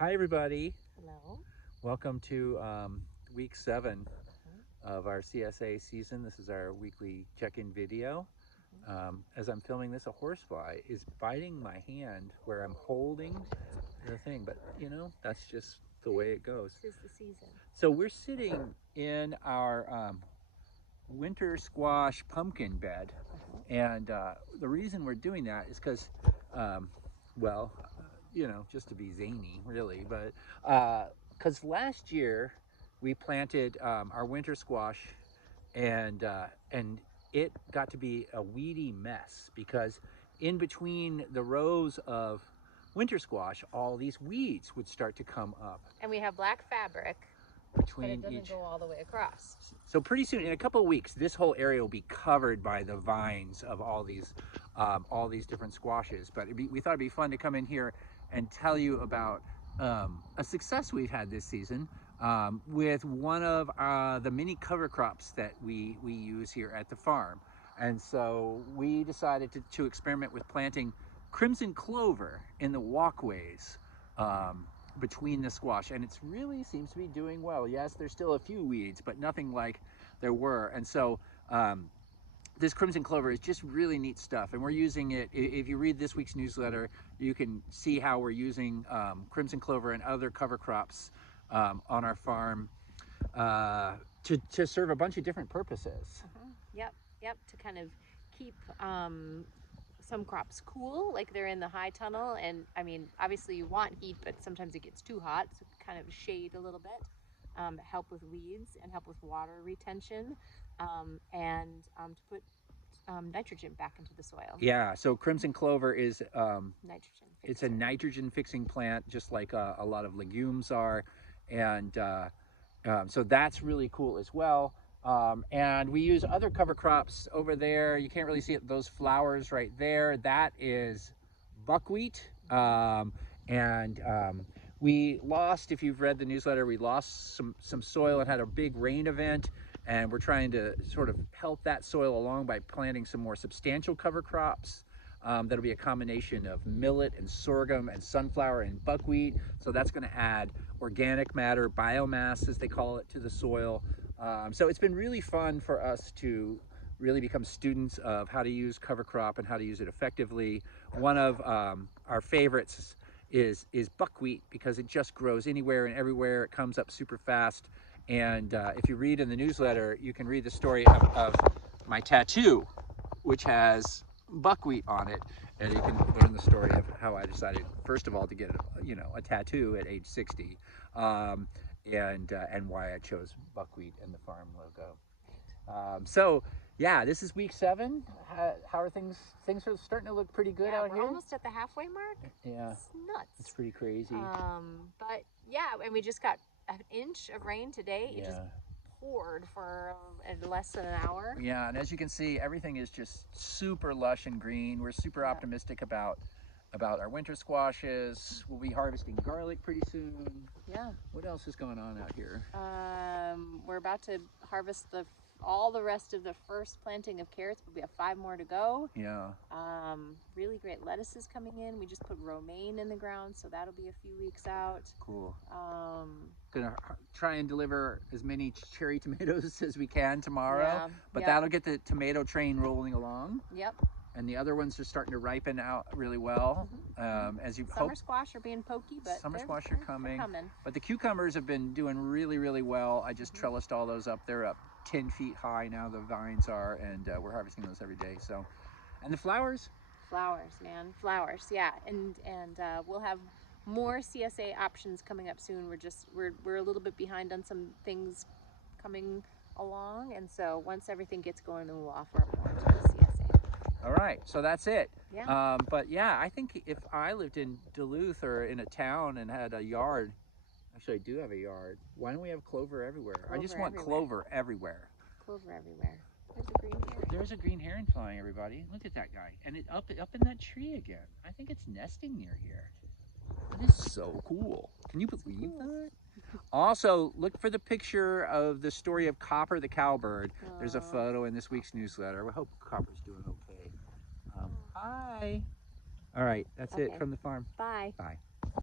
Hi, everybody. Hello. Welcome to week 7 of our CSA season. This is our weekly check-in video. As I'm filming this, a horsefly is biting my hand where I'm holding the thing, but that's just the way it goes. Tis the season. So we're sitting in our winter squash pumpkin bed, and the reason we're doing that is because, um, well, just to be zany, really, but because last year we planted our winter squash, and it got to be a weedy mess because in between the rows of winter squash, all these weeds would start to come up And we have black fabric, but it between doesn't each. go all the way across. So pretty soon, in a couple of weeks, this whole area will be covered by the vines of all these different squashes. But we thought it'd be fun to come in here and tell you about a success we've had this season with one of the mini cover crops that we use here at the farm. And so we decided to experiment with planting crimson clover in the walkways between the squash, and it's really seems to be doing well. Yes, there's still a few weeds, but nothing like there were. And so this crimson clover is just really neat stuff, and we're using it. If you read this week's newsletter, you can see how we're using crimson clover and other cover crops on our farm to serve a bunch of different purposes. Yep. To kind of keep some crops cool, like they're in the high tunnel. And I mean, obviously you want heat, but sometimes it gets too hot, so kind of shade a little bit. Help with weeds and help with water retention, and to put nitrogen back into the soil. Yeah, so crimson clover is Nitrogen it's a fixer. nitrogen fixing plant, just like a lot of legumes are, and so that's really cool as well. And we use other cover crops over there. You can't really see it, those flowers right there. That is buckwheat. And we lost, if you've read the newsletter, we lost some soil and had a big rain event. And we're trying to sort of help that soil along by planting some more substantial cover crops. That'll be a combination of millet and sorghum and sunflower and buckwheat. So that's going to add organic matter, biomass as they call it, to the soil. So it's been really fun for us to really become students of how to use cover crop and how to use it effectively. One of our favorites is buckwheat because it just grows anywhere and everywhere. It comes up super fast. And if you read in the newsletter, you can read the story of my tattoo, which has buckwheat on it, and you can learn the story of how I decided, first of all, to get a tattoo at age 60, and why I chose buckwheat and the farm logo. So yeah, this is week 7. How are things? Things are starting to look pretty good out We're here. almost at the halfway mark. Yeah, It's nuts. it's pretty crazy. But yeah, and we just got an inch of rain today. It just Yeah. poured for less than an hour. Yeah, and as you can see, everything is just super lush and green. We're super optimistic about our winter squashes. We'll be harvesting garlic pretty soon. Yeah. What else is going on out here? We're about to harvest all the rest of the first planting of carrots, but we have 5 more to go. Yeah. Really great lettuces coming in. We just put romaine in the ground, so that'll be a few weeks out. Cool. Gonna try and deliver as many cherry tomatoes as we can tomorrow, but that'll get the tomato train rolling along. Yep. And the other ones are starting to ripen out really well. As you Summer squash are being pokey, but summer squash are coming. Coming. But the cucumbers have been doing really, really well. I just trellised all those up. They're up 10 feet high now, the vines are, and we're harvesting those every day. So, and the flowers? Flowers, man, flowers, yeah. And we'll have more CSA options coming up soon. We're a little bit behind on some things coming along, and so once everything gets going, then we'll offer more to the CSA. All right, so that's it. Yeah. But yeah, I think if I lived in Duluth or in a town and had a yard, actually I do have a yard, why don't we have clover everywhere? I just want clover everywhere. Clover everywhere. There's a green heron. There's a green heron flying, everybody. Look at that guy. And it up in that tree again. I think it's nesting near here. That is so cool. Can you believe that? Also, look for the picture of the story of Copper the cowbird. There's a photo in this week's newsletter. We hope Copper's doing okay. Hi. All right, that's it from the farm. Bye. Bye.